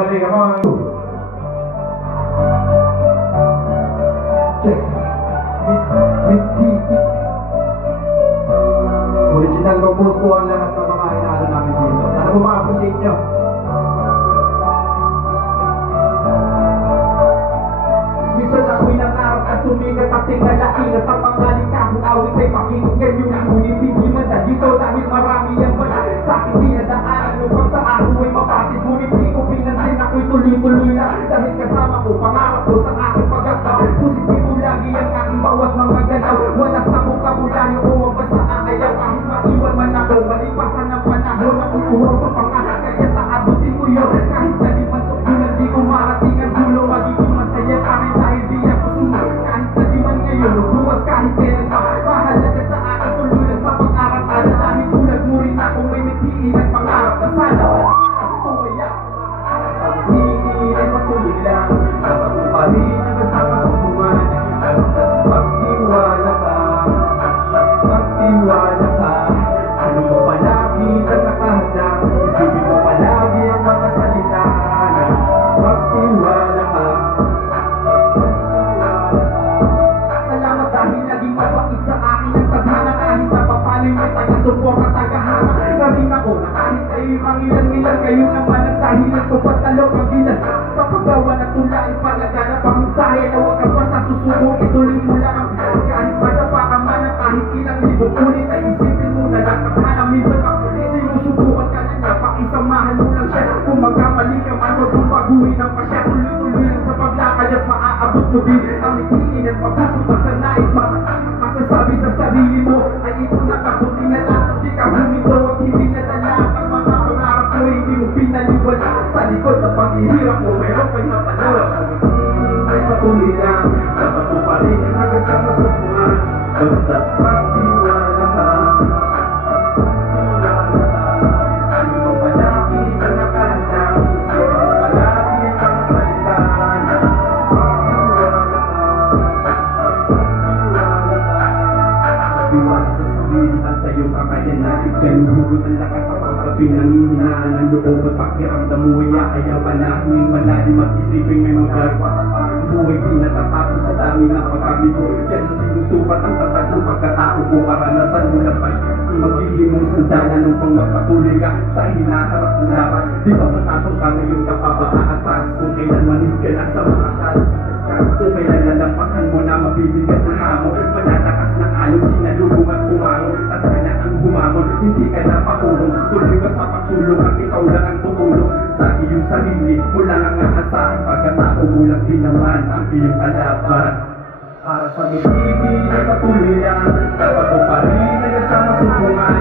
Come on. Check. Original compose po ang lahat ng mga inaano namin dito. Sana po ma-appreciate nyo. Minsan ako'y nangarap at sumikat at tingalain at ang mga likahong awit ay pakinggan yung ngunit hindi man dito dahil marami ang wala sa aking dinadaanan upang sa araw ay mapatid ngunit di ko pinansin ako'y tuloy-tuloy lang dahil kasama ko pangarap ko sa aking pagkakaw positibo lagi ang aking bawat mga galaw wala sa bukabularyo o ang basta ayaw kahit maiwan man ako malipasan ng panahon ako'y uraw sa pangarap kaya naabutin ko yun kahit na di man sukulan di ko marating ang dulo magiging masaya pa rin dahil di ako sumunod kahit na di man ngayon luwas kahit kailan pa mahalaga sa akin tuloy lang sa pangarap alalahin tulad mo rin ako may mitiin at pangarap na sana tumaya hindi ay patuloy lang dapat mo pa rin hanggang sa masubukan basta magtiwala ka basta magtiwala ka ano mo palagi na nakahanda isipin mo palagi ang mga salita na magtiwala ka. Salamat dahil naging mapait sa akin ang tadhana kahit na papano'y may taga-support at tagahanga na rin ako na kahit kayo'y mangilan-ngilan kayo naman ang dahilan ko patalo pagilan sa paggawa na tulain palaganap ang mensahe na huwag kang basta susubok ituloy mo lang ang kahit madapa ka man ang kahit ilang libong ulit ay isipin mo na lang ang minsan ka sinusubukan ka lang na pakisamahan mo lang siya kung magkamali ka man huwag mong baguhin ang pasya tuloy-tuloy lang sa paglakad at maaabot mo din ang itiin at mapupunta sa nais masasabi sa sarili mo ay ito nakabuti na lang di ka huminto at hindi nadala ang mga pangarap ko hindi mo pinaliwala sa likod na paghihirap mo mayroon kang napalawa sa muting ay patuloy lang dapat mo pa rin hanggang sa masubukan basta magtiwala ka ano mo palagi na nakahanda isipin mo palagi ang mga salita na magtiwala ka Iwan sa sarili at sa iyong kakayanan Ganuhugot ang lakas sa pagkabi nangihinaan ang loob at pakiramdam mo ay ayaw panahin malalim at isipin may magagawa buhay di natatapos sa dami ng pagkabigo yan ang sinusukat ang tatag ng pagkatao ko karanasan mo na pa magiging mong sandalan upang magpatuloy ka sa hinaharap ng laban di ba matatong ka ngayon ka pa ba aatras kung kailan manig ka na sa mga kalas kung kailan nalampasan mo na mabibigat na hamon manatakas ng alon sinalulong at pumangon at sana ang humamon hindi ka na pakulong tuloy ka sa pagsulong at ikaw lang ang tutulong sa iyong sarili mo lang ang aasahan pagkatao mo lang din naman ang iyong kalaban para sa hindi ay patuloy lang dapat mo pa rin hanggang sa masubukan